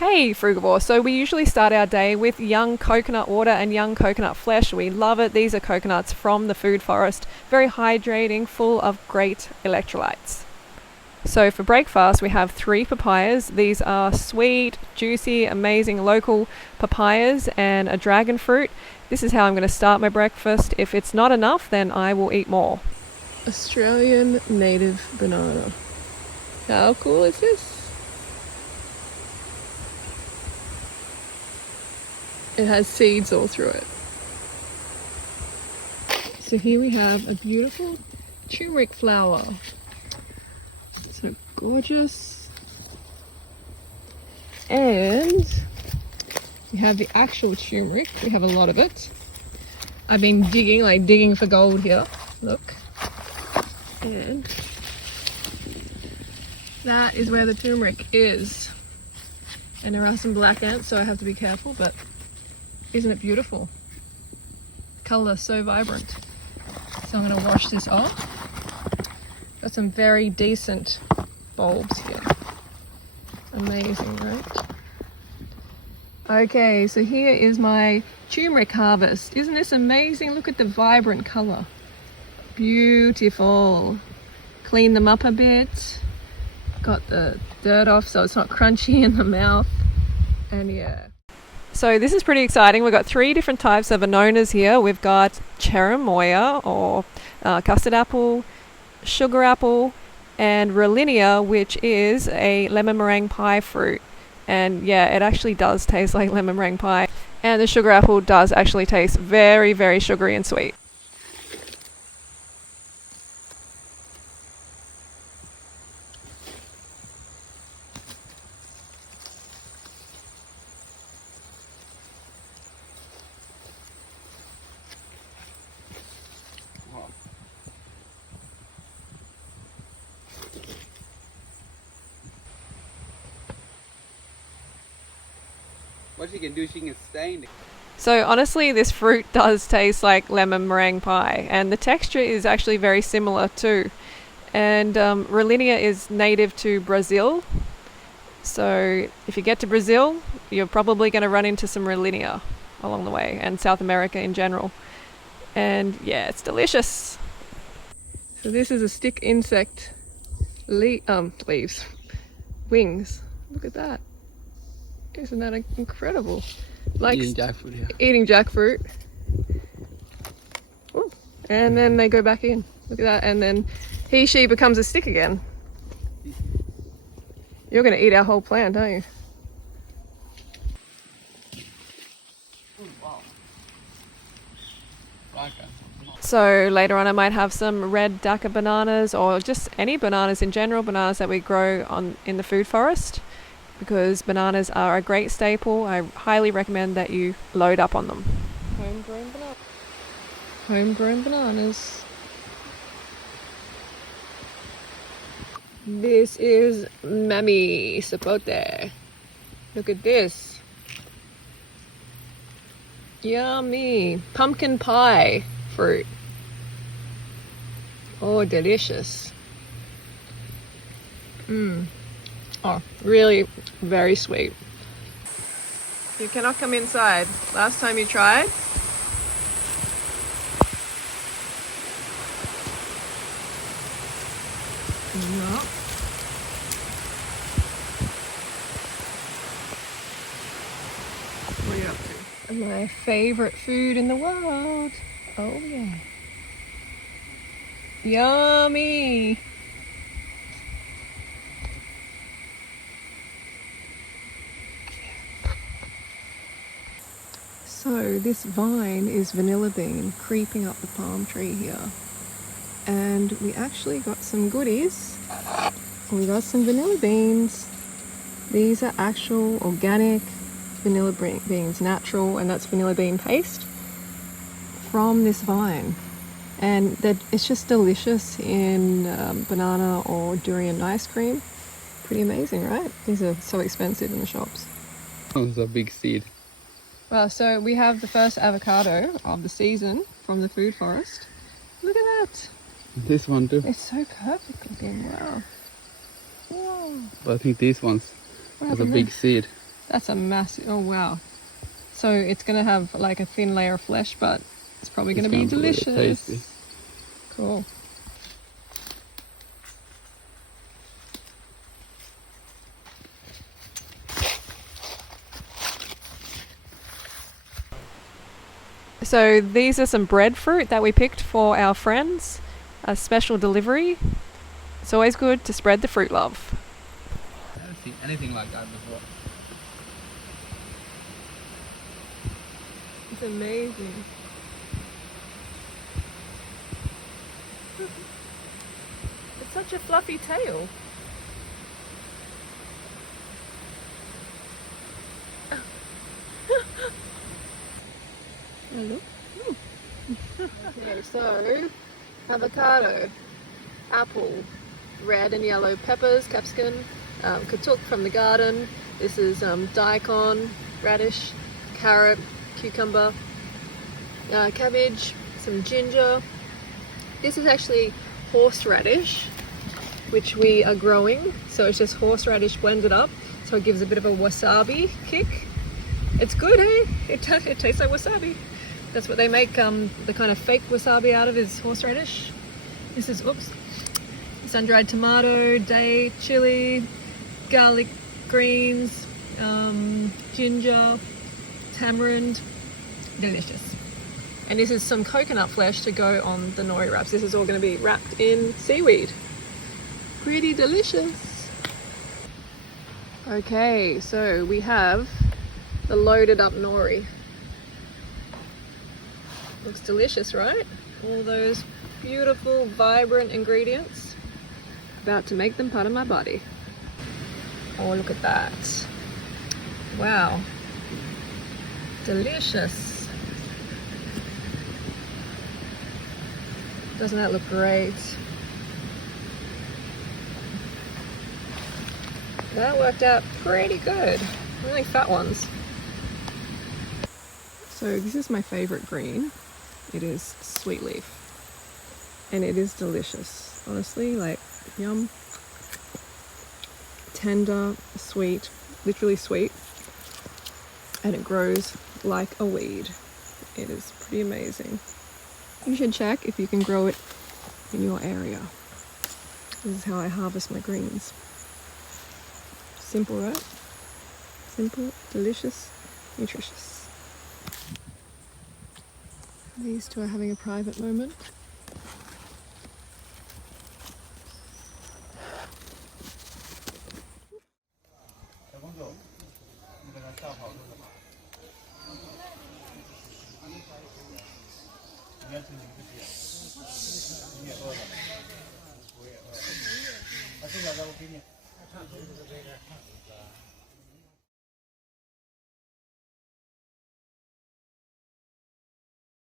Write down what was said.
Hey Frugivore, so we usually start our day with young coconut water and young coconut flesh. We love it. These are coconuts from the food forest, very hydrating, full of great electrolytes. So for breakfast we have 3 papayas. These are sweet, juicy, amazing local papayas and a dragon fruit. This is how I'm going to start my breakfast. If it's not enough, then I will eat more. Australian native banana. How cool is this? It has seeds all through it. So here we have a beautiful turmeric flower. So gorgeous. And we have the actual turmeric. We have a lot of it. I've been digging for gold here. Look. And that is where the turmeric is. And there are some black ants, so I have to be careful, but isn't it beautiful? Colour so vibrant. So I'm going to wash this off. Got some very decent bulbs here. Amazing, right? Okay, so here is my Turmeric Harvest. Isn't this amazing? Look at the vibrant colour. Beautiful. Clean them up a bit. Got the dirt off so it's not crunchy in the mouth. And yeah. So this is pretty exciting. We've got 3 different types of anonas here. We've got cherimoya or custard apple, sugar apple, and Rollinia, which is a lemon meringue pie fruit. And yeah, it actually does taste like lemon meringue pie. And the sugar apple does actually taste very, very sugary and sweet. What she can do, she can stain it. So honestly, this fruit does taste like lemon meringue pie, and the texture is actually very similar too. And Rollinia is native to Brazil, so if you get to Brazil, you're probably going to run into some Rollinia along the way, and South America in general. And yeah, it's delicious. So this is a stick insect leaves, wings. Look at that. Isn't that incredible? Like Eating jackfruit, yeah. Eating jackfruit. Ooh. And then they go back in. Look at that. And then she becomes a stick again. You're going to eat our whole plant, aren't you? So later on I might have some red Dhaka bananas, or just any bananas in general, bananas that we grow in the food forest. Because bananas are a great staple. I highly recommend that you load up on them. Homegrown bananas. Homegrown bananas. This is Mami Sapote. Look at this. Yummy. Pumpkin pie fruit. Oh, delicious. Oh, really very sweet. You cannot come inside. Last time you tried? No. What are you up to? My favorite food in the world. Oh yeah. Yummy. So this vine is vanilla bean creeping up the palm tree here. And we actually got some goodies. We got some vanilla beans. These are actual organic vanilla beans, natural, and that's vanilla bean paste from this vine. And it's just delicious in banana or durian ice cream. Pretty amazing, right? These are so expensive in the shops. Oh, it's a big seed. Well, so we have the first avocado of the season from the food forest. Look at that. This one too. It's so perfect looking. Wow. Wow. But I think these ones has a big seed. That's a massive, oh wow. So it's gonna have like a thin layer of flesh, but it's probably gonna be delicious. Tasty. Cool. So these are some breadfruit that we picked for our friends, a special delivery. It's always good to spread the fruit love. I haven't seen anything like that before. It's amazing. It's such a fluffy tail. Hello. Okay, so avocado, apple, red and yellow peppers, capsicum, katuk from the garden. This is daikon, radish, carrot, cucumber, cabbage, some ginger. This is actually horseradish, which we are growing. So it's just horseradish blended up. So it gives a bit of a wasabi kick. It's good, eh? It tastes like wasabi. That's what they make the kind of fake wasabi out of, is horseradish. This is, sun-dried tomato, date, chili, garlic, greens, ginger, tamarind. Delicious. And this is some coconut flesh to go on the nori wraps. This is all going to be wrapped in seaweed. Pretty delicious. Okay, so we have the loaded up nori. Looks delicious, right? All those beautiful, vibrant ingredients. About to make them part of my body. Oh, look at that. Wow. Delicious. Doesn't that look great? That worked out pretty good. Only fat ones. So this is my favorite green. It is sweet leaf. And it is delicious. Honestly, like, yum. Tender, sweet, literally sweet. And it grows like a weed. It is pretty amazing. You should check if you can grow it in your area. This is how I harvest my greens. Simple, right? Simple, delicious, nutritious. These two are having a private moment.